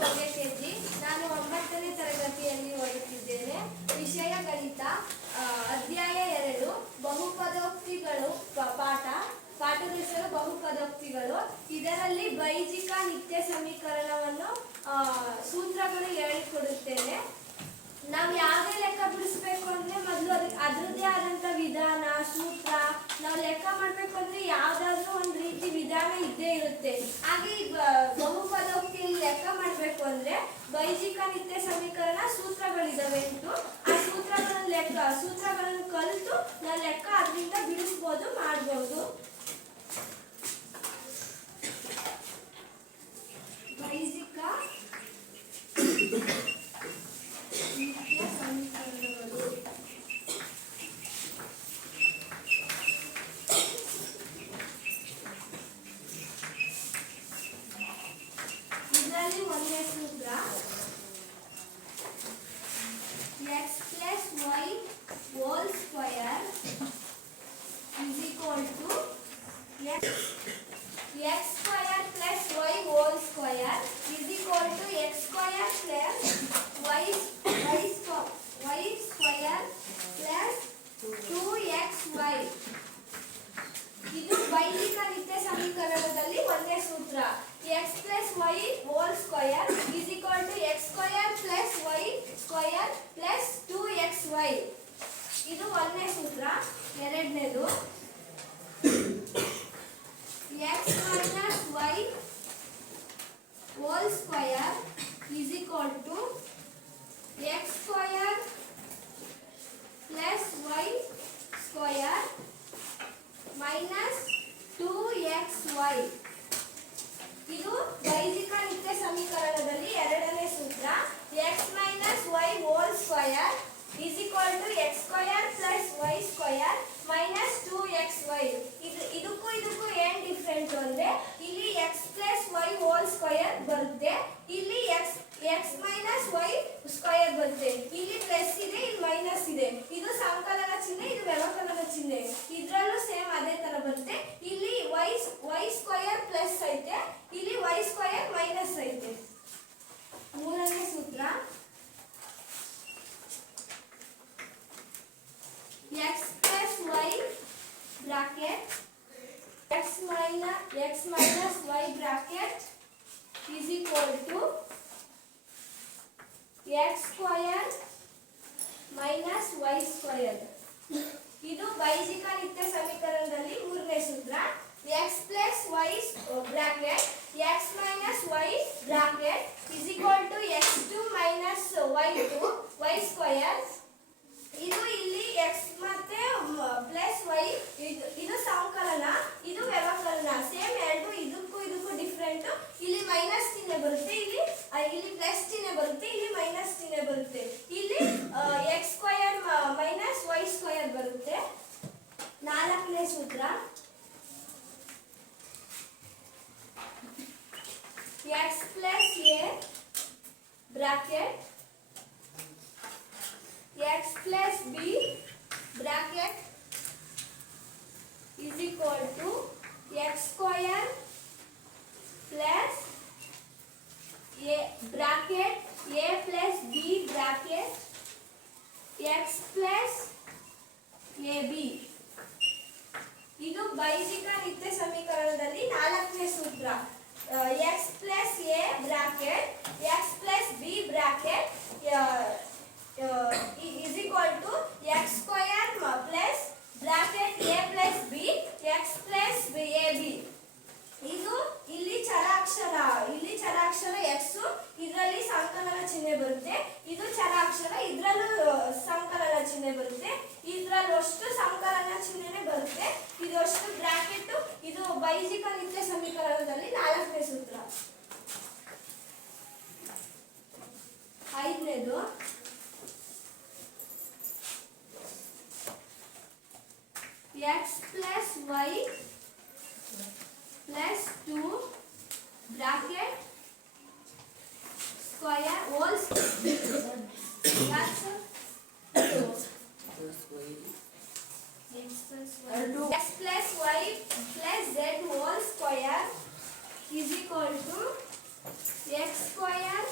ಭವ್ಯ KG. ನಾನು 9ನೇ ತರಗತಿಯಲ್ಲಿ ಓದುತ್ತಿದ್ದೇನೆ. ವಿಷಯ ಗಣಿತ, ಅಧ್ಯಾಯ 2, ಬಹುಪದೋಕ್ತಿಗಳು ಪಾಠದ ಹೆಸರು ಬಹುಪದೋಕ್ತಿಗಳು. ಇದರಲ್ಲಿ ಬೈಜಿಕ ನಿತ್ಯ ಸಮೀಕರಣವನ್ನು ಸೂತ್ರಗಳು ಹೇಳಿಕೊಡುತ್ತೇನೆ. ನಾವು ಯಾವುದೇ ಲೆಕ್ಕ ಬಿಡಿಸ್ಬೇಕು ಅಂದ್ರೆ ಮೊದಲು ಅದರದ್ದೇ ಆದಂತ ವಿಧಾನ, ಸೂತ್ರ, ನಾವು ಲೆಕ್ಕ ಮಾಡ್ಬೇಕು ಅಂದ್ರೆ ಯಾವ್ದಾದ್ರು ಒಂದು ರೀತಿ ವಿಧಾನ ಇದ್ದೇ ಇರುತ್ತೆ. ಹಾಗೆ ಈ ಬಹುಪದೋಕ್ತಿಯಲ್ಲಿ ಲೆಕ್ಕ ಮಾಡ್ಬೇಕು ಅಂದ್ರೆ ಬೈಜಿಕ ನಿತ್ಯ ಸಮೀಕರಣ ಸೂತ್ರಗಳಿದಾವೆ ಉಂಟು. ಆ ಸೂತ್ರಗಳನ್ನು ಕಲಿತು ನಾವು ಲೆಕ್ಕ ಅದರಿಂದ ಬಿಡಿಸ್ಬೋದು, ಮಾಡ್ಬೋದು. ಬೈಜಿಕ ಇದರಲ್ಲಿ ಒಂದೇ ಸೂತ್ರ x plus y whole square is equal to x square plus y whole square is equal to x square plus y square plus 2xy. ಇದು ಬೈಜಿಕ ನಿತ್ಯ ಸಮೀಕರಣದಲ್ಲಿ ಒಂದೇ ಸೂತ್ರ. x plus y whole square is equal to x square plus y square plus 2xy. ಇದು ಒಂದೇ ಸೂತ್ರ. ಎರಡನೇದು x minus y whole square is equal to x square plus y square minus 2xy. ಇದು ಬೈಜಿಕ ನಿತ್ಯ ಸಮೀಕರಣದಲ್ಲಿ ಎರಡನೇ ಸೂತ್ರ. x minus y whole square is equal to x square plus y square minus 2xy. ಇದಕ್ಕೂ ಏನ್ ಡಿಫರೆಂಟ್ ಅಂದ್ರೆ ಇಲ್ಲಿ x plus y whole square ಬರುತ್ತೆ, ಇಲ್ಲಿ x minus y square ಬರುತ್ತೆ. ಇಲ್ಲಿ ಪ್ಲಸ್ ಇದೆ, ಇಲ್ಲಿ ಮೈನಸ್ ಇದೆ. ಇದು ಸಂಕಲನ ಚಿಹ್ನೆ, ಇದು ವ್ಯವಕಲನ ಚಿಹ್ನೆ. ಇದ್ರಲ್ಲೂ ಸೇಮ್ ಅದೇ ತರ ಬರುತ್ತೆ. ಇಲ್ಲಿ y ಸ್ಕ್ವೇರ್ ಪ್ಲಸ್ ಐತೆ, ಇಲ್ಲಿ y ಸ್ಕ್ವೇರ್ ಮೈನಸ್ ಐತೆ. ಮೂರನೇ ಸೂತ್ರ x plus y bracket x minus y bracket is equal to x square minus y square. ಇದು ಬೈಜಿಕ ನಿತ್ಯ ಸಮೀಕರಣದಲ್ಲಿ ಮೂರನೇ ಸೂತ್ರ. x plus y bracket x minus y bracket is equal to x2 minus y2 y square. ಇದು ಇಲ್ಲಿ x ಮತ್ತೆ plus y, ಇದು ಸಂಕಲನ, ಇದು ವ್ಯವಕಲನ. ಸೇಮ್ ಎರಡು. ಇದಕ್ಕೂ ಡಿಫರೆಂಟ್. ಇಲ್ಲಿ ಮೈನಸ್ ಚಿಹ್ನೆ ಬರುತ್ತೆ, ಇಲ್ಲಿ ಪ್ಲಸ್ ಚಿಹ್ನೆ ಬರುತ್ತೆ, ಇಲ್ಲಿ ಮೈನಸ್ ಚಿಹ್ನೆ ಬರುತ್ತೆ. ಇಲ್ಲಿ x square minus y square ಬರುತ್ತೆ. ನಾಲ್ಕನೇ ಸೂತ್ರ x plus a bracket x plus b bracket is equal to x square plus a bracket a plus b bracket x plus ab. ಇದು ಬೈಜಿಕ ನಿತ್ಯ ಸಮೀಕರಣದಲ್ಲಿ ನಾಲ್ಕನೇ ಸೂತ್ರ. x plus a bracket x plus b bracket is equal to x square plus bracket a plus b x plus ab. ಇದು ಇಲ್ಲಿ ಚರಾಕ್ಷರ x, ಇದರಲ್ಲಿ ಸಂಕಲನ ಚಿಹ್ನೆ ಬರುತ್ತೆ. ಇದು ಚರಾಕ್ಷರ, ಇದರಲ್ಲೂ ಸಂಕಲನ ಚಿಹ್ನೆ ಬರುತ್ತೆ. ಇದರಲ್ಲೂ ಅಷ್ಟು ಸಂಕಲನ ಚಿಹ್ನೆನೇ ಬರುತ್ತೆ. ಇದು ಅಷ್ಟು ಬ್ರಾಕೆಟ್. ಇದು ಬೈಜಿಕ ನಿತ್ಯ ಸಮೀಕರಣದಲ್ಲಿ ನಾಲ್ಕನೇ ಸೂತ್ರ. ಐದನೇದು x plus y plus 2 bracket square whole that's x plus y plus z whole square is equal to x square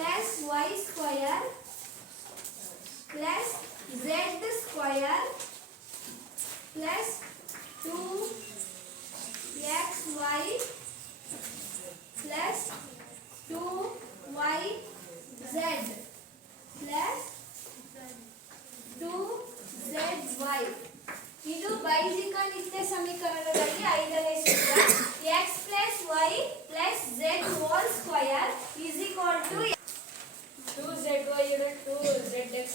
plus y square plus z square plus 2xy plus 2yz plus 2zy. ಇದು ಬೈಜಿಕ ನಿತ್ಯ ಸಮೀಕರಣದಲ್ಲಿ ಐದನೇ ಸೂತ್ರ x plus y plus z whole square is equal to 2zy 2zx.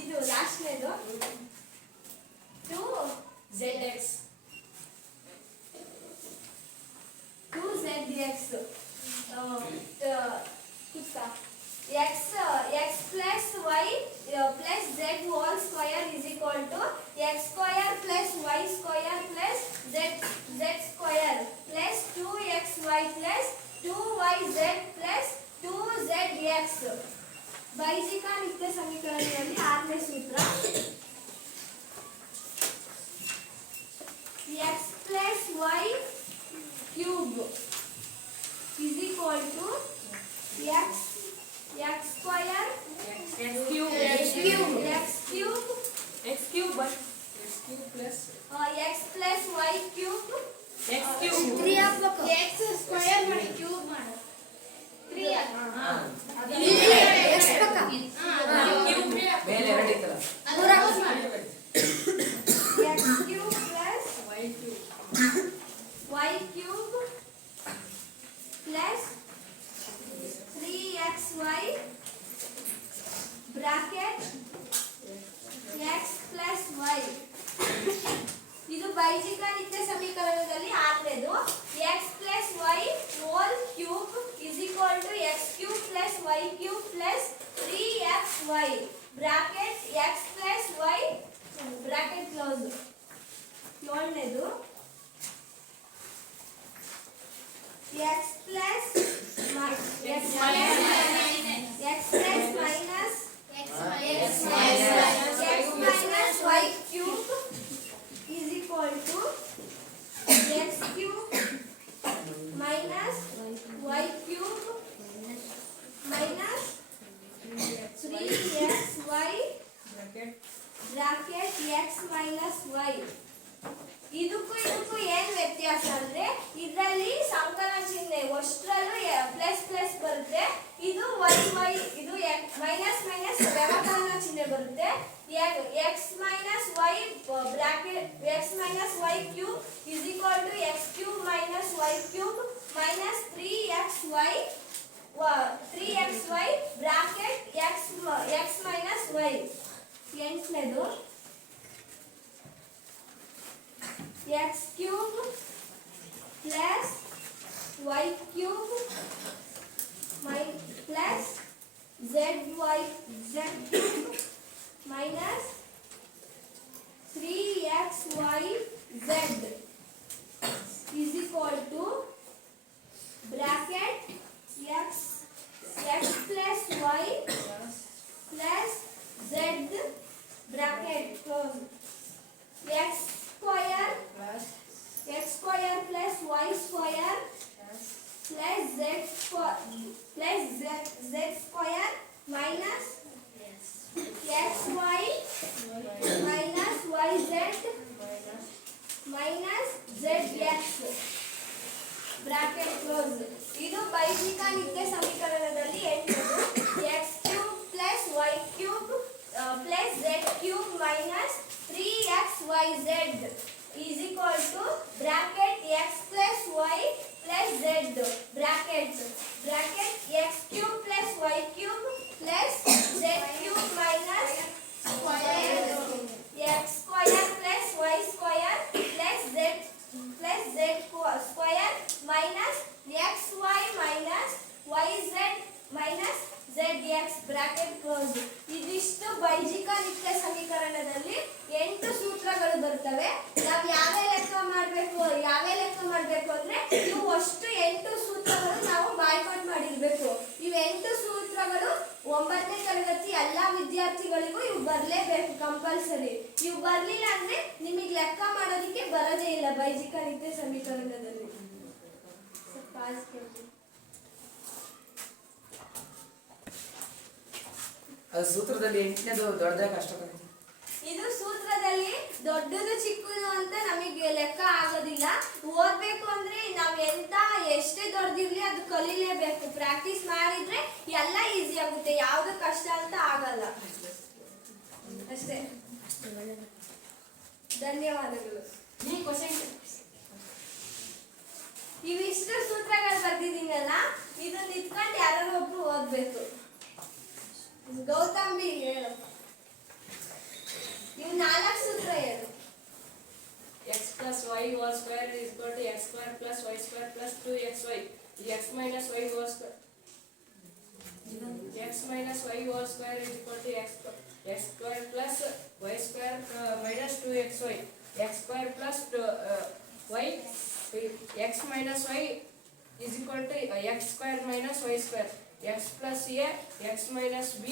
ಇದು ಲಾಸ್ಟ್ನೇದು 2zx 2zx x plus y plus z whole square is equal to x square plus y square plus z square plus 2xy plus 2yz plus 2zx. ಬೈಜಿಕ ನಿತ್ಯ ಸಮೀಕರಣದಲ್ಲಿ ಆರನೇ ಸೂತ್ರ x plus y cube is equal to x square x cube plus x plus y cube x cube 3 ಹಾಕಬೇಕು x square ಮಾಡಿ cube ಮಾಡು 3 x ಪಕ್ಕ cube ಮೇಲೆ ಎರಡು ಇತ್ತಲ್ಲ ಅದರ ಮಾಡಿ x cube plus y cube plus 3xy bracket x plus y. ಇದು ಬೈಜಿಕ ನಿತ್ಯ ಸಮೀಕರಣದಲ್ಲಿ ಆರನೇದು x plus y whole cube is equal to x cube plus y cube plus 3xy bracket x plus y bracket close. ಏಳನೇದು x plus minus x minus y cube is equal to x cube minus y cube minus 3xy bracket x minus y. ಇದಕ್ಕೂ ಏನು ವ್ಯತ್ಯಾಸ ಅಂದ್ರೆ ಇದರಲ್ಲಿ ಸಂಕಲನ ಚಿಹ್ನೆ ಅಷ್ಟರಲ್ಲೂ plus plus ಬರುತ್ತೆ. ಇದು y ಇದು ಮೈನಸ್ ಮೈನಸ್ ವ್ಯವಕಲನ ಚಿಹ್ನೆ ಬರುತ್ತೆ. x minus y bracket x minus y cube is equal to x cube minus y cube minus 3xy bracket x minus y. ಎಂಟನೇದು x cube plus y cube plus z cube minus 3xyz is equal to bracket x plus y plus z bracket close. x square plus y square plus z square minus xy minus yz minus zx bracket close. ಇದು ಬೈಜಿಕ ನಿತ್ಯ ಸಮೀಕರಣದಲ್ಲಿ ಎಂಟನೇದು x cube plus y cube plus z cube minus 3xyz is equal to bracket x plus y plus z bracket x cube plus y cube plus z cube minus x square plus y square plus z square minus xy minus yz minus zx bracket close. ಇದಿಷ್ಟು ಬೈಜಿಕ ನಿತ್ಯ ಸಮೀಕರಣದಲ್ಲಿ 8 ಸೂತ್ರಗಳು ಬರ್ತವೆ. ನಾವು ಯಾವೇ ಲೆಕ್ಕ ಮಾಡಬೇಕು ಅಂದ್ರೆ ಇವು ಅಷ್ಟು 8 ಸೂತ್ರಗಳು ನಾವು ಬಾಯ್ಪಾಟ್ ಮಾಡಿರಬೇಕು. ಇವು 8 ಸೂತ್ರಗಳು 9ನೇ ತರಗತಿ ಎಲ್ಲಾ ವಿದ್ಯಾರ್ಥಿಗಳಿಗೂ ಇವು ಬರಲೇಬೇಕು ಕಂಪಲ್ಸರಿ. ಇವು ಬರಲಿಲ್ಲ ಅಂದ್ರೆ ನಿಮಗೆ ಲೆಕ್ಕ ಮಾಡೋದಕ್ಕೆ ಬರೋದೇ ಇಲ್ಲ ಬೈಜಿಕ ನಿತ್ಯ ಸಮೀಕರಣದಲ್ಲಿ. ಸೂತ್ರದಲ್ಲಿ 8ನೇದು ದೊಡ್ಡದಾಗಿ ಕಷ್ಟ ಬರುತ್ತೆ. ಇದು ಸೂತ್ರದಲ್ಲಿ ದೊಡ್ಡದು ಚಿಕ್ಕದು ಅಂತ ನಮಗೆ ಲೆಕ್ಕ ಆಗೋದಿಲ್ಲ. ಓದ್ಬೇಕು ಅಂದ್ರೆ ನಾವ್ ಎಷ್ಟೇ ದೊಡ್ಡದಿರ್ಲಿ ಅದು ಕಲೀಲೇಬೇಕು. ಪ್ರಾಕ್ಟೀಸ್ ಮಾಡಿದ್ರೆ ಎಲ್ಲ ಈಸಿ ಆಗುತ್ತೆ, ಯಾವ್ದು ಕಷ್ಟ ಅಂತ ಆಗಲ್ಲ. ಅಷ್ಟೇ. ಧನ್ಯವಾದಗಳು. ಇವಿಷ್ಟು ಸೂತ್ರಗಳು ಬರ್ದಿದ್ದೀನಲ್ಲ, ಇದನ್ನ ಇಟ್ಕೊಂಡು ಯಾರೋ ಒಬ್ರು ಓದ್ಬೇಕು. ಗೌತಮ್ ಬಿ ಹೇಳು. ಇವು 4 ಸೂತ್ರ ಹೇಳು. x plus y whole square is equal to x square plus y square plus 2xy. x minus y whole square. X minus y whole square is equal to x square plus y square minus 2xy. X square plus y. X minus y is equal to x square minus y square. X plus a, x minus b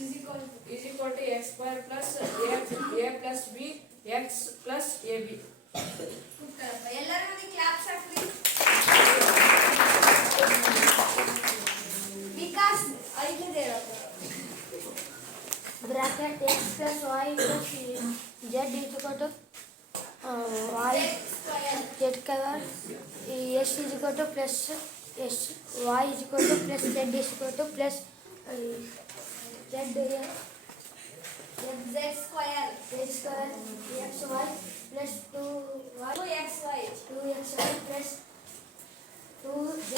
is equal to x square plus a plus b x plus ab. ಎಲ್ಲರೂ ಒಂದು claps ಹಾಕ್ರಿ. ವಿಕಾಸ್ 5ನೇದು ಹೇಳಪ್ಪ. Bracket x plus y plus z is equal to y z cover s is equal to plus s y is equal to plus z is equal to plus z square x y plus 2y 2xy. plus 2z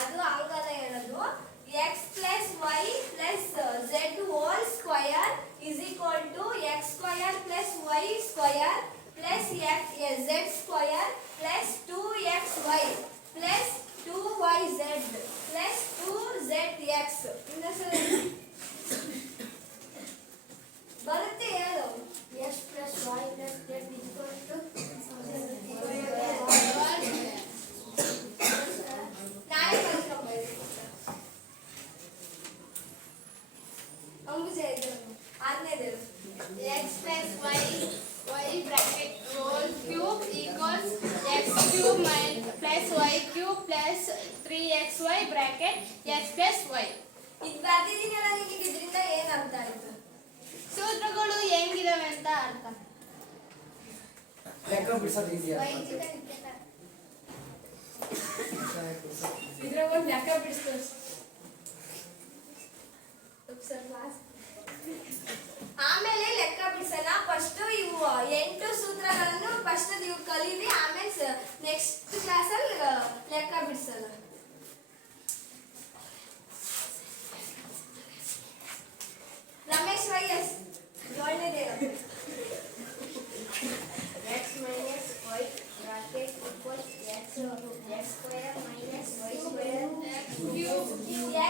ಅದು ಅಂಗದ ಹೇಳೋದು. x plus y plus z whole square is equal to x square plus y square plus z square plus 2xy plus 2yz plus 2zx. ಬರುತ್ತೆ ಹೇಳು. s plus y plus z is equal to ನಾಳೆ ಕಲ್ತ್ಕೊಂಡ್ಬರ್ರಿ. ಅಂಬುಜ ಇದು 6ನೇದು. x plus y bracket whole cube equals x cube plus y cube plus 3xy bracket x plus y. ಇದು ಬರ್ದಿದ್ದೀನಲ್ಲ, ನಿಮಗೆ ಇದರಿಂದ ಏನು ಅರ್ಥ ಆಯ್ತು? ಸೂತ್ರಗಳು ಹೆಂಗಿದಾವೆ ಅಂತ ಅರ್ಥ. ಲೆಕ್ಕ ಬಿಡಿಸೋದು ಈಸಿ ಇದ್ರಾಗ ಒಂದು ಲೆಕ್ಕ ಬಿಡಿಸ್ತಾರೆ. ಆಮೇಲೆ ಲೆಕ್ಕ ಬಿಡಿಸೋಣ. ಫಸ್ಟ್ ಇವು 8 ಸೂತ್ರಗಳನ್ನು ಫಸ್ಟ್ ನೀವು ಕಲೀರಿ, ಆಮೇಲೆ ನೆಕ್ಸ್ಟ್ ಕ್ಲಾಸಲ್ಲಿ ಲೆಕ್ಕ ಬಿಡಿಸೋಣ. ರಮೇಶ್ ವೈಎಸ್ 7ನೇದು ಹೇಳು. x minus y bracket equals x square minus y square cube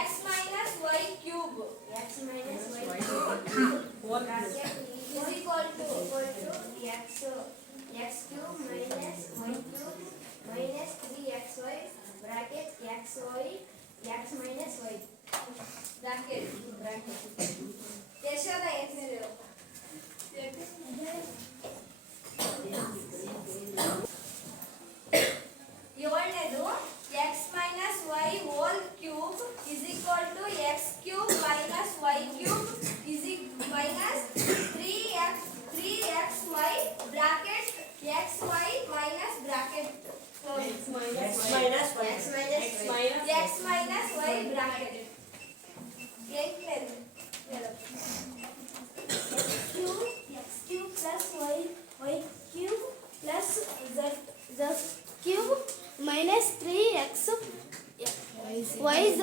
x minus y cube x minus y cube bracket is equal to x cube minus y cube minus 3xy bracket xy x minus y bracket. Yashoda 8ನೇದು ಹೇಳು. 7ನೇದು x minus y whole cube is equal to x cube minus y cube is minus 3xy bracket xy minus bracket minus x minus y bracket. 8ನೇದು ಹೇಳು. x cube plus y cube plus z cube minus 3x yz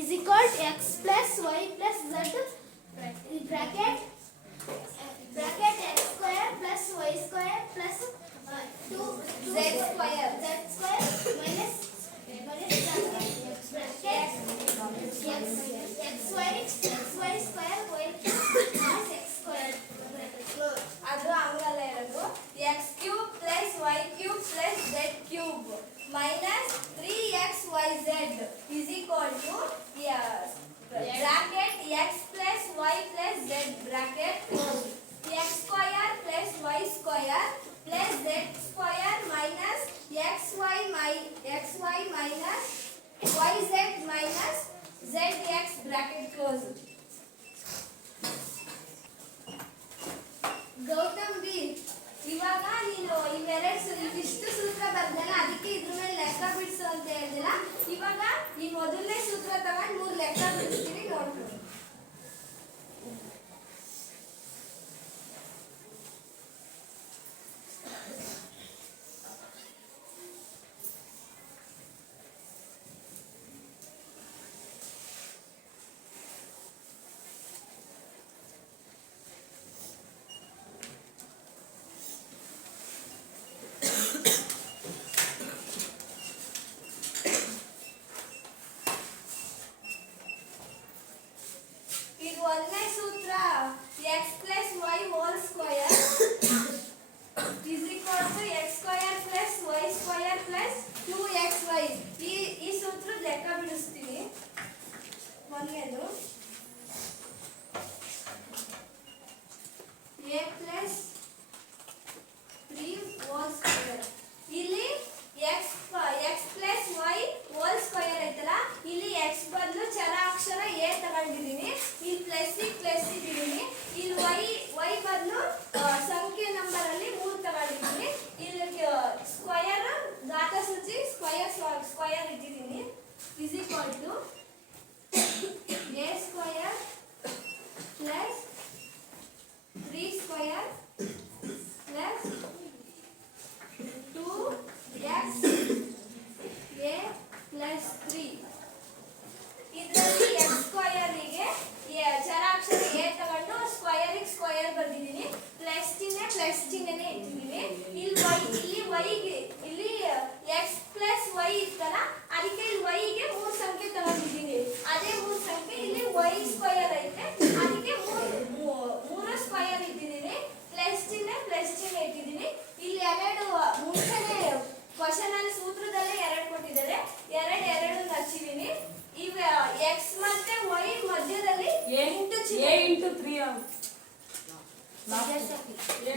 is equal to x plus y plus z bracket x square plus y square plus 2z square minus bracket xy square y plus x square ಅದು ಹಂಗಲ್ಲ ಹೇಳೋದು. x cube plus y cube plus z cube minus 3xyz is equal to bracket x plus y plus z bracket x square plus y square plus z square minus xy minus yz minus zx bracket close. Gautam B, ಇವಾಗ ನೀನು ಇವಿಷ್ಟು ಸೂತ್ರ ಬರ್ದಲ್ಲ, ಅದಕ್ಕೆ ಇದ್ರ ಮೇಲೆ ಲೆಕ್ಕ ಬಿಡಿಸು ಅಂತ ಹೇಳಿದಿಲ್ಲ. ಇವಾಗ ಈ ಮೊದಲನೇ ಸೂತ್ರ ತಗೊಂಡು 3 ಲೆಕ್ಕ ಬಿಡಿಸ್ತೀನಿ, ನೋಡ್ಕೊಳ್ಳಿ. ಇದು ಒಂದನೇ ಸೂತ್ರ, x plus y whole square is equal to x square plus y square plus 2xy. ಈ ಸೂತ್ರದ ಲೆಕ್ಕ ಬಿಡಿಸ್ತೀನಿ. ಮೊದಲನೇದು a plus 3 whole square. ಇಲ್ಲಿ x plus y whole square ಐತಲ್ಲ, ಇಲ್ಲಿ x ಬದಲು ಚರಾಕ್ಷರ a ತಗೊಂಡಿದ್ದೀನಿ, ಇಲ್ಲಿ ಪ್ಲಸ್ ಇದ್ದೀನಿ. ಇಲ್ಲಿ y ಬದಲು ಸಂಖ್ಯೆ ನಂಬರ್ ಅಲ್ಲಿ 3 ತಗೊಂಡಿದ್ದೀನಿ. ಇಲ್ಲಿ ಸ್ಕ್ವಯರ್ ಘಾತಸೂಚಿ ಸ್ಕ್ವಯರ್ ಇಟ್ಟಿದ್ದೀನಿ. is equal to a square plus 3 square plus 2x a plus 3. ಇದರಲ್ಲಿ x ಸ್ಕ್ವಯರಿಗೆ ಚರಾಕ್ಷರ a ತಗೊಂಡು ಸ್ಕ್ವಯರಿಗೆ ಸ್ಕ್ವಯರ್ ಬರ್ದಿದ್ದೀನಿ, ಪ್ಲಸ್ ಚಿಹ್ನೆನೇ ಇಟ್ಟಿದ್ದೀನಿ. ಇಲ್ಲಿ x ಪ್ಲಸ್ y ಇತ್ತಲ್ಲ, ಅದಕ್ಕೆ ಇಲ್ಲಿ y ಗೆ 3 ಸಂಖ್ಯೆ ತಗೊಂಡಿದ್ದೀನಿ. ಅದೇ 3 ಸಂಖ್ಯೆ ಇಲ್ಲಿ y ಸ್ಕ್ವಯರ್ ಐತೆ, ಅದಕ್ಕೆ 3 ಸ್ಕ್ವಯರ್ ಇಟ್ಟಿದ್ದೀನಿ. ಪ್ಲಸ್ ಚಿಹ್ನೆ ಇಟ್ಟಿದ್ದೀನಿ. ಇಲ್ಲಿ ಮುಂಚೆನೆ ಕ್ವಶನ್ ಅಲ್ಲಿ ಸೂತ್ರದಲ್ಲೇ 2 ಕೊಟ್ಟಿದ್ದಾರೆ, 2 ಹಚ್ಚಿದ್ದೀನಿ. ಇವ x ಮತ್ತೆ y ಮಧ್ಯದಲ್ಲಿ ಇಂಟು 3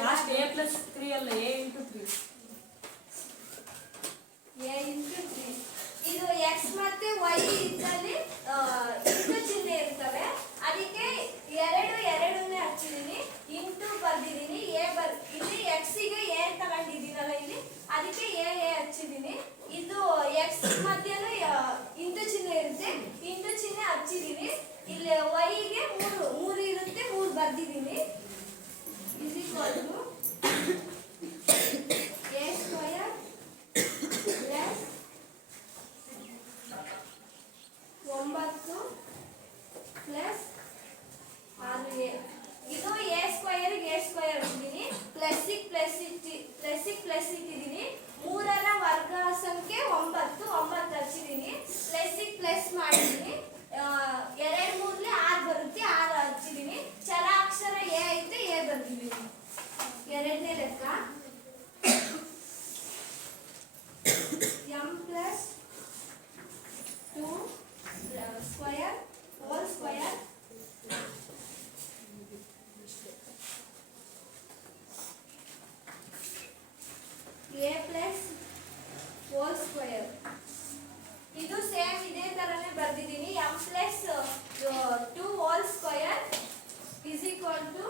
ಲಾಸ್ಟ್ a plus 3 ಅಲ್ಲ, a into 3. a into 3. ಇದು x ಮತ್ತೆ y ಇದ್ದಲ್ಲಿ ಇಂಟು ಚಿಹ್ನೆ ಇರ್ತವೆ, ಅದಕ್ಕೆ 2 ಹಚ್ಚಿದ್ದೀನಿ, ಇಂಟು ಬರ್ದಿದ್ದೀನಿ. ಇಲ್ಲಿ x ಗೆ a ತಗೊಂಡಿದ್ದೀನಲ್ಲ ಇಲ್ಲಿ, ಅದಕ್ಕೆ a ಹಚ್ಚಿದ್ದೀನಿ. ಇದು x ಮಧ್ಯನೂ ಇಂಟು ಚಿಹ್ನೆ ಇರುತ್ತೆ, ಇಂಟು ಚಿಹ್ನೆ ಹಚ್ಚಿದ್ದೀನಿ. ಇಲ್ಲಿ y ಗೆ 3 ಇರುತ್ತೆ, 3 ಬರ್ದಿದ್ದೀನಿ. is equal to a square plus 9 plus 6a. ಇದು a ಸ್ಕ್ವಯರ್ಗೆ a ಸ್ಕ್ವಯರ್ ಇಟ್ಟಿದ್ದೀನಿ, ಪ್ಲಸ್ ಇಟ್ಟಿದ್ದೀನಿ. 3ರ ವರ್ಗ ಸಂಖ್ಯೆ 9 ಹಚ್ಚಿದ್ದೀನಿ, ಪ್ಲಸ್ ಮಾಡಿದ್ದೀನಿ. 2 3 6 ಬರುತ್ತೆ, 6 ಹಚ್ಚಿದ್ದೀನಿ. ಚರಾಕ್ಷರ a ಐತೆ, a ಬರ್ದಿದ್ದೀನಿ. ಎರಡನೇ ಲೆಕ್ಕ m plus 2 square whole square a plus whole square. ಇದು ಸೇಮ್ ಇದೇ ತರನೇ ಬರ್ದಿದ್ದೀನಿ. m plus 2 whole square is equal to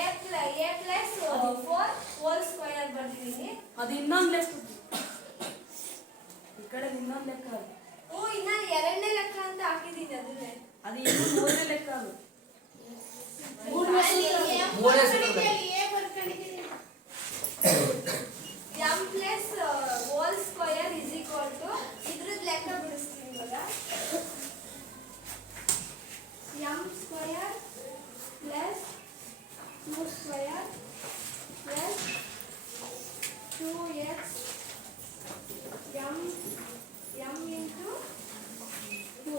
a plus 4 whole square ಬರ್ದಿದ್ದೀನಿ. ಅದು ಇನ್ನೊಂದು ಲೆಕ್ಕ, ಈ ಕಡೆ ಇನ್ನೊಂದು ಲೆಕ್ಕ ಅದು. ಇನ್ನ 2ನೇ ಲೆಕ್ಕ ಅಂತ ಹಾಕಿದ್ದೀನಿ, ಅದನ್ನೇ. ಅದು ಇನ್ನು 3ನೇ ಲೆಕ್ಕ ಅದು. ಮೂರನೇ ಸೂತ್ರ. m plus whole square is equal to ಇದ್ರದ್ದು ಲೆಕ್ಕ ಬಿಡಿಸ್ತೀನಿ ಇವಾಗ. m square plus 2 square plus 2x m into 2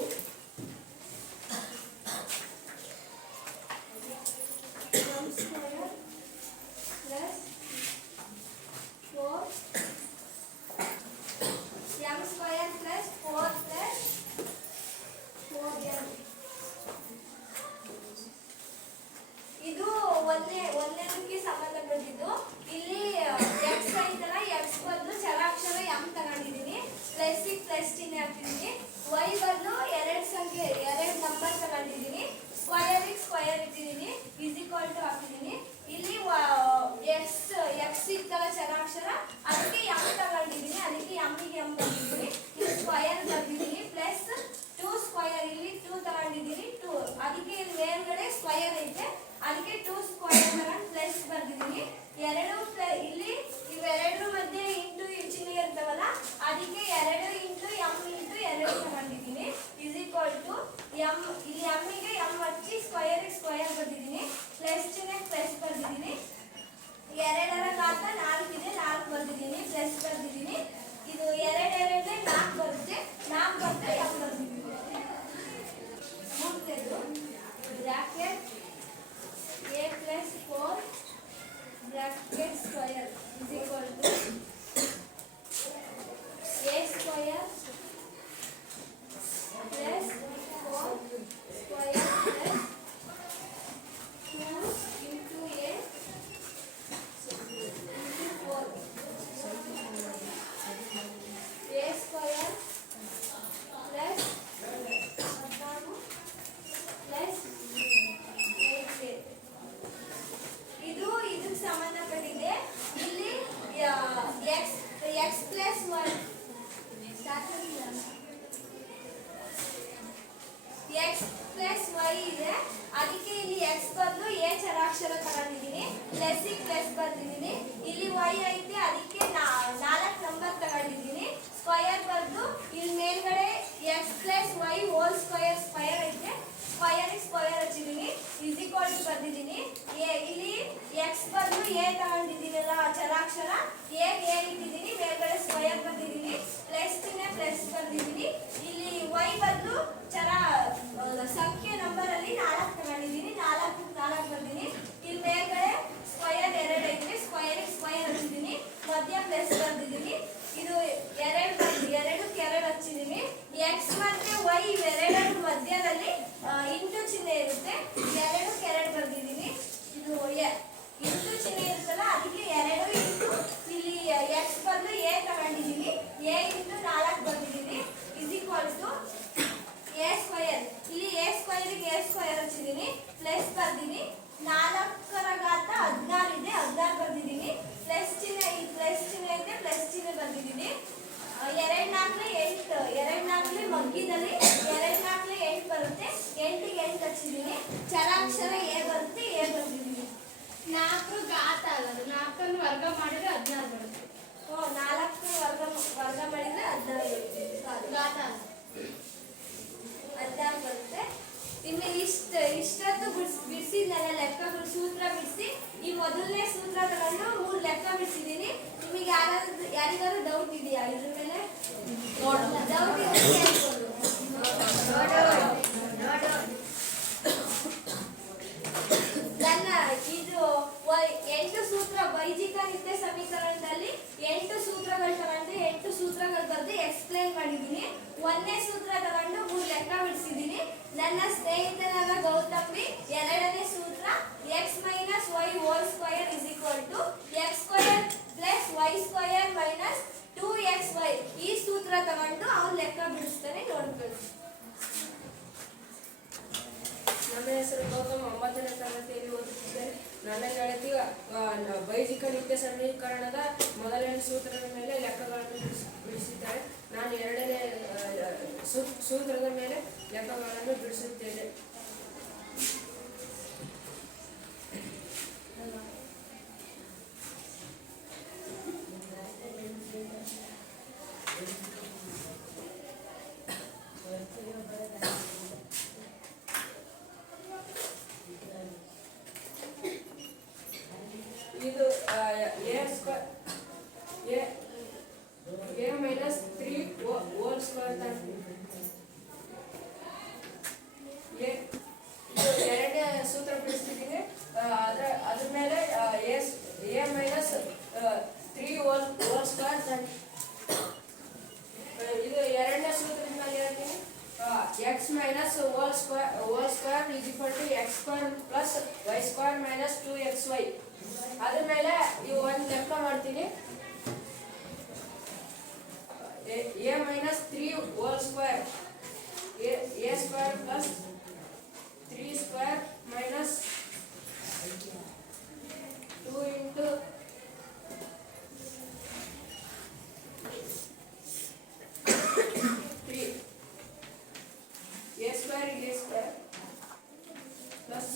m square plus 4 m square plus 4 plus 4m. ಇದು ಒಂದಕ್ಕೆ ಸಂಬಂಧಪಟ್ಟಿದ್ದು. ಇಲ್ಲಿ x ಐತಲ್ಲ, x ಬದಲು ಚರಾಕ್ಷರ m ತಗೊಂಡಿದ್ದೀನಿ, ಪ್ಲಸ್ ಚಿಹ್ನೆ ಹಾಕ್ತಿದ್ದೀನಿ. y ಬದಲು 2 ಅದಕ್ಕೆ 2 ಸ್ಕ್ವೇರ್ ತಗೊಂಡು ಪ್ಲಸ್ ಬರ್ದಿದ್ದೀನಿ. ಇಲ್ಲಿ ಇವೆರಡರ ಮಧ್ಯೆ ಇಂಟು ಚಿಹ್ನೆ ಇರ್ತಾವಲ್ಲ, ಅದಕ್ಕೆ 2 ಇಂಟು m ಇಂಟು 2 ತಗೊಂಡಿದ್ದೀನಿ. Is equal to m. ಇಲ್ಲಿ m ಗೆ m ಹಚ್ಚಿ ಸ್ಕ್ವೇರ್ ಬರ್ದಿದ್ದೀನಿ. ಪ್ಲಸ್ ಚಿಹ್ನೆ ಪ್ಲಸ್ ಬರ್ದಿದ್ದೀನಿ. 2ರ ಘಾತ 4 ಇದೆ, 4 ಬರ್ದಿದ್ದೀನಿ, ಪ್ಲಸ್ ಬರ್ದಿದ್ದೀನಿ. ಇದು 2 4 ಬರುತ್ತೆ, 4 ಬರುತ್ತೆ m ಬರ್ದಿದ್ದೀನಿ. ಮುಂದೆದು bracket a plus 4 bracket square is equal to a square plus 4 square plus 2 into a into 4 a square plus 14 plus 8a. ಇದು ಇದಕ್ಕೆ ಸಂಬಂಧಪಟ್ಟಿದೆ. ಇಲ್ಲಿ x plus 1 x plus y ಇದೆ. ಅದಕ್ಕೆ ಇಲ್ಲಿ x ಬದಲು a ಚರಾಕ್ಷರ ತಗೊಂಡಿದ್ದೀನಿ, ಪ್ಲಸ್ ಪ್ಲಸ್ ಬರ್ದಿದ್ದೀನಿ. ಇಲ್ಲಿ y ಐತೆ, ಅದಕ್ಕೆ 4 ನಂಬರ್ ತಗೊಂಡಿದ್ದೀನಿ. ಸ್ಕ್ವೇರ್ ಬರೆದು ಇಲ್ಲಿ ಮೇಲ್ಗಡೆ x plus y whole square ಐತೆ, ಸ್ಕ್ವೇರ್ ಹಚ್ಚಿದ್ದೀನಿ. ಇಸ್ ಈಕ್ವಲ್ ಟು ಬರ್ದಿದ್ದೀನಿ. ಇಲ್ಲಿ x ಬದಲು a ತಗೊಂಡಿದ್ದೀನಲ್ಲ ಚರಾಕ್ಷರ, a ಇಟ್ಟಿದ್ದೀನಿ, ಮೇಲ್ಗಡೆ ಸ್ಕ್ವೇರ್ ಬರ್ದಿದ್ದೀನಿ, ಪ್ಲಸ್ ಚಿಹ್ನೆ ಪ್ಲಸ್ ಬರ್ದಿದ್ದೀನಿ. ಇಲ್ಲಿ y ಬದಲು ಸಂಖ್ಯೆ ನಂಬರ್ ಅಲ್ಲಿ 4 ತಗೊಂಡಿದ್ದೀನಿ, 4 ಬರ್ದಿದ್ದೀನಿ. ಇಲ್ಲಿ ಮೇಲ್ಗಡೆ ಸ್ಕ್ವೇರ್ 2 ಐತೆ, ಸ್ಕ್ವೇರ್ ಹಚ್ಚಿದ್ದೀನಿ, ಮಧ್ಯ ಪ್ಲಸ್ ಬರ್ದಿದ್ದೀನಿ. ಇದು 2 ಹಚ್ಚಿದ್ದೀನಿ. x ಮತ್ತೆ y ಇವೆರಡರ ಮಧ್ಯದಲ್ಲಿ ಇಂಟು ಚಿಹ್ನೆ ಇರುತ್ತೆ, 2 ಬರ್ದಿದ್ದೀನಿ. ಇದು ಇಂಟು ಚಿಹ್ನೆ ಇರುತ್ತಲ್ಲ, ಅದಕ್ಕೆ 2 ಇಂಟು ಇಲ್ಲಿ x ಬದಲು a ತಗೊಂಡಿದ್ದೀನಿ, a ಇಂಟು 4 ಬರ್ದಿದ್ದೀನಿ. Is equal to a square. ಇಲ್ಲಿ a ಸ್ಕ್ವೇರ್ಗೆ a ಸ್ಕ್ವೇರ್ ಹಚ್ಚಿದ್ದೀನಿ, ಪ್ಲಸ್ ಬರ್ದಿದ್ದೀನಿ. 4ರ ಘಾತ 16 ಇದೆ, 16 ಬರ್ದಿದ್ದೀನಿ. ಪ್ಲಸ್ ಚಿಹ್ನೆ ಐತೆ, ಪ್ಲಸ್ ಚಿಹ್ನೆ ಬರ್ದಿದ್ದೀನಿ. 2 4 8, 2 4 ಮಗ್ಗಿದಲ್ಲಿ 2 4 8 ಬರುತ್ತೆ, 8ಗೆ 8 ಹಚ್ಚಿದ್ದೀನಿ. ಚರಾಕ್ಷರ a ಬರುತ್ತೆ, a ಬರ್ದಿದ್ದೀನಿ. 4 ಘಾತ ಆಗೋದು, 4 ವರ್ಗ ಮಾಡಿದ್ರೆ 16 ಬರುತ್ತೆ. 4 ವರ್ಗ ಮಾಡಿದ್ರೆ 16 ಬರುತ್ತೆ. ಘಾತ 16 ಬರುತ್ತೆ. ಇನ್ನು ಇಷ್ಟೊತ್ತು ಬಿಡಿಸಿದ್ನಲ್ಲ ಲೆಕ್ಕ ಸೂತ್ರ ಬಿಡಿಸಿ, ಈ ಮೊದಲನೇ ಸೂತ್ರ ತಗೊಂಡು 3 ಲೆಕ್ಕ ಬಿಡಿಸಿದ್ದೀನಿ. ನಿಮಗೆ ಯಾರಿಗಾದ್ರೂ ಡೌಟ್ ಇದೆಯಾ ಇದ್ರ ಮೇಲೆ? ಡೌಟ್ ಇದ್ರೆ ಕೇಳ್ಬೋದು. ನನ್ನ ಇದು 8 ಸೂತ್ರ ಬೈಜಿಕ ನಿತ್ಯ ಸಮೀಕರಣದಲ್ಲಿ 8 ಸೂತ್ರಗಳು ತಗೊಂಡು 8 ಸೂತ್ರಗಳು ಬರೆದು ಎಕ್ಸ್ಪ್ಲೈನ್ ಮಾಡಿದ್ದೀನಿ. 1ನೇ ಸೂತ್ರ ತಗೊಂಡು 3 ಲೆಕ್ಕ ಬಿಡಿಸಿದ್ದೀನಿ. ನನ್ನ ಸ್ನೇಹಿತನಾದ ಗೌತಮಿ 2ನೇ ಸೂತ್ರ x minus y whole square is equal to x square plus y square minus 2xy ಈ ಸೂತ್ರ ತಗೊಂಡು ಅವ್ನು ಲೆಕ್ಕ ಬಿಡಿಸ್ತಾನೆ, ನೋಡ್ಕೊಳ್ಳಿ. ನಮ್ಮ ಹೆಸರು ಗೌತಮ್, 9ನೇ ತರಗತಿಯಲ್ಲಿ ಓದುತ್ತಿದ್ದೇನೆ. ನನ್ನ ಗೆಳತಿ ಬೈಜಿಕ ನಿತ್ಯ ಸಮೀಕರಣದ ಮೊದಲನೇ ಸೂತ್ರದ ಮೇಲೆ ಲೆಕ್ಕಗಳನ್ನು ಬಿಡಿಸಿದ್ದಾರೆ. ನಾನು 2ನೇ ಸೂತ್ರದ ಮೇಲೆ ಲೆಕ್ಕಗಳನ್ನು ಬಿಡಿಸುತ್ತೇನೆ. ಇದು a minus 3 whole square ಎರಡನೇ ಸೂತ್ರ ಬಿಡಿಸ್ತಿದ್ದೀನಿ. ಅದ್ರ ಮೇಲೆ a minus 3 whole square ಇದು ಎರಡನೇ ಸೂತ್ರದ ಮೇಲೆ ಹೇಳ್ತೀನಿ. x minus whole square is equal to x square plus y square minus 2xy. ಅದ್ರ ಮೇಲೆ ಇವು ಒಂದು ಲೆಕ್ಕ ಮಾಡ್ತೀನಿ. a minus 3 whole square, a square plus 3 square minus 2 into 3, a square plus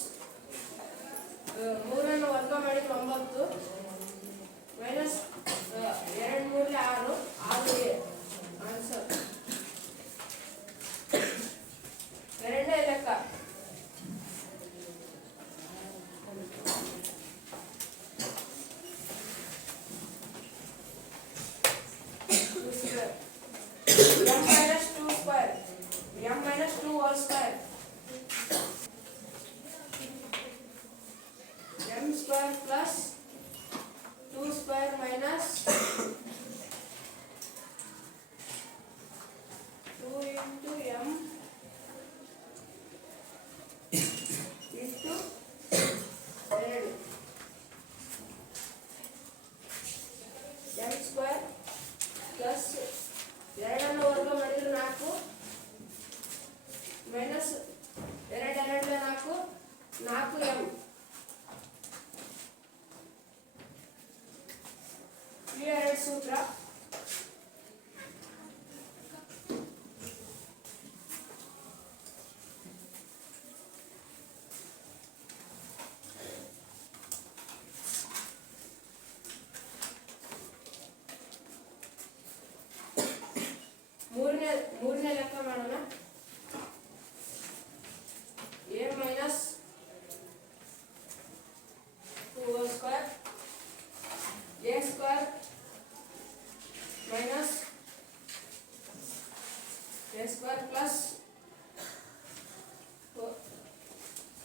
A square plus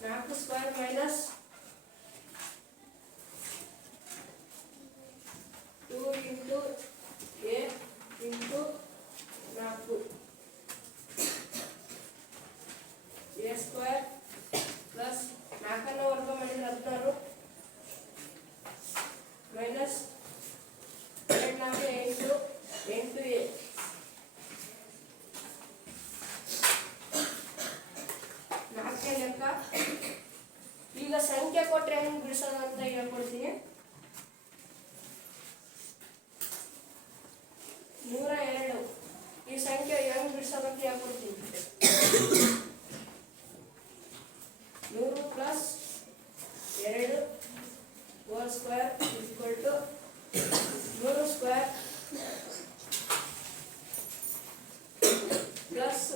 4 square minus 2 into A into 4 A square plus 4 ವರ್ಗ ಮಾಡಿದ್ರೆ 16 minus 2 4 8 8 A ನಾಲ್ಕನೇ ಲೆಕ್ಕ. ಈಗ ಸಂಖ್ಯೆ ಕೊಟ್ಟರೆ ಹೆಂಗೆ ಬಿಡಿಸೋದು ಅಂತ ಹೇಳ್ಕೊಡ್ತೀನಿ. 102 ಈ ಸಂಖ್ಯೆ ಹೆಂಗೆ ಬಿಡಿಸೋದು ಅಂತ ಹೇಳ್ಕೊಡ್ತೀನಿ. 100 plus 2 whole square equal to 100 square plus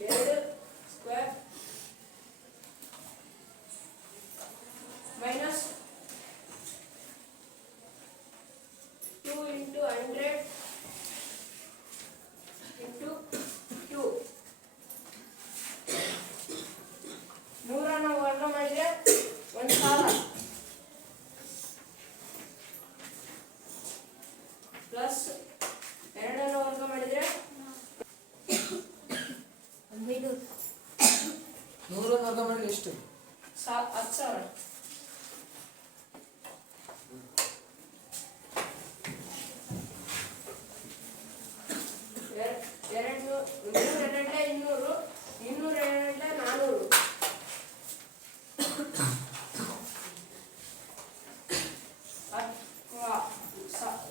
2 square minus 2 into 100 into 2 100 ವರ್ಗ ಮಾಡಿದ್ರೆ 1000 ಪ್ಲಸ್ 2 ವರ್ಗ ಮಾಡಿದ್ರೆ 1500 100 ವರ್ಗ ಮಾಡಿದ್ರೆ ಎಷ್ಟು? 10,000. ಎರಡು 200 200 400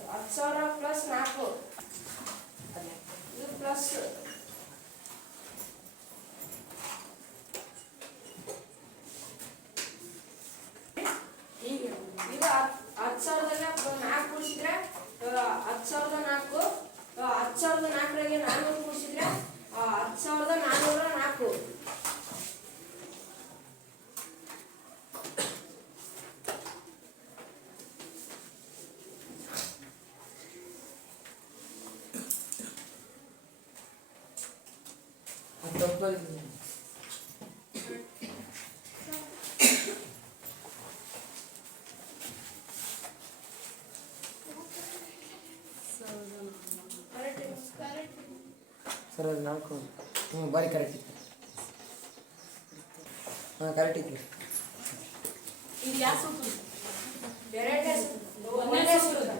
10,000 ಪ್ಲಸ್ 4 ಇದು ಪ್ಲಸ್ ಈಗ 10,000ದಲ್ಲಿ 4 ಕೂಡಿಸಿದ್ರೆ 10,004 10,004ಗೆ 400 ಕೂಡಿಸಿದ್ರೆ 10,404 ಅದು ತಪ್ಪು ಬರೀತೀನಿ. ಸರ್ ಅದು 4 ಬಾರಿ ಕರೆಕ್ಟ್ ಇತ್ತು. ಕರೆಕ್ಟ್ ಇತ್ತು. ಇದು ಯಾವ ಸೂತ್ರ? ಎರಡನೇ ಸೂತ್ರ.